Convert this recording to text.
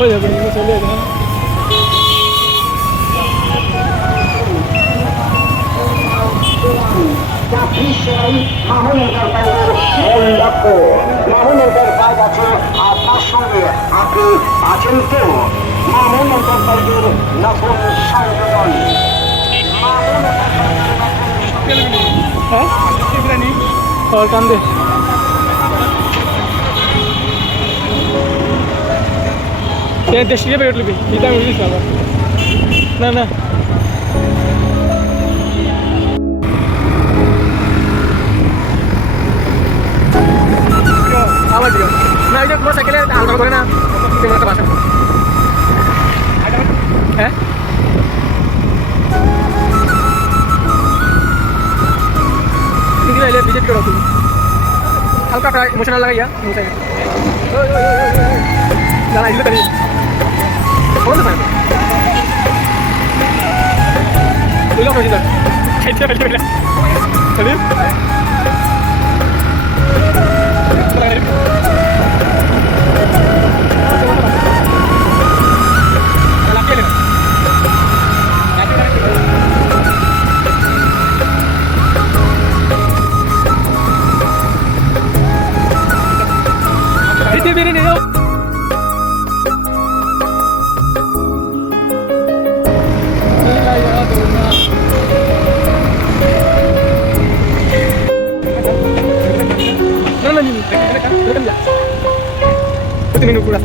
হয়ে? যাবে চলে যাবে মূল লক্ষ্য মামুনের বাইক আছে আর তার সঙ্গে আপনি আছেন কেউ মামুনের বাইকের নতুন সংযোজন মামুন হ্যাঁ? হ্যাঁ? কান্দে ದೇಶಿಗೆ ಬೇಡಲಿ ಬಿ ಇದ ನಾನು ಸೈಕಲ್ विज़िट हल्का इमोशनल लगा 먼저 가야 돼. 놀라 버린다. 빨리 빨리 빨리. 빨리. 빨리. Hit him! కూడా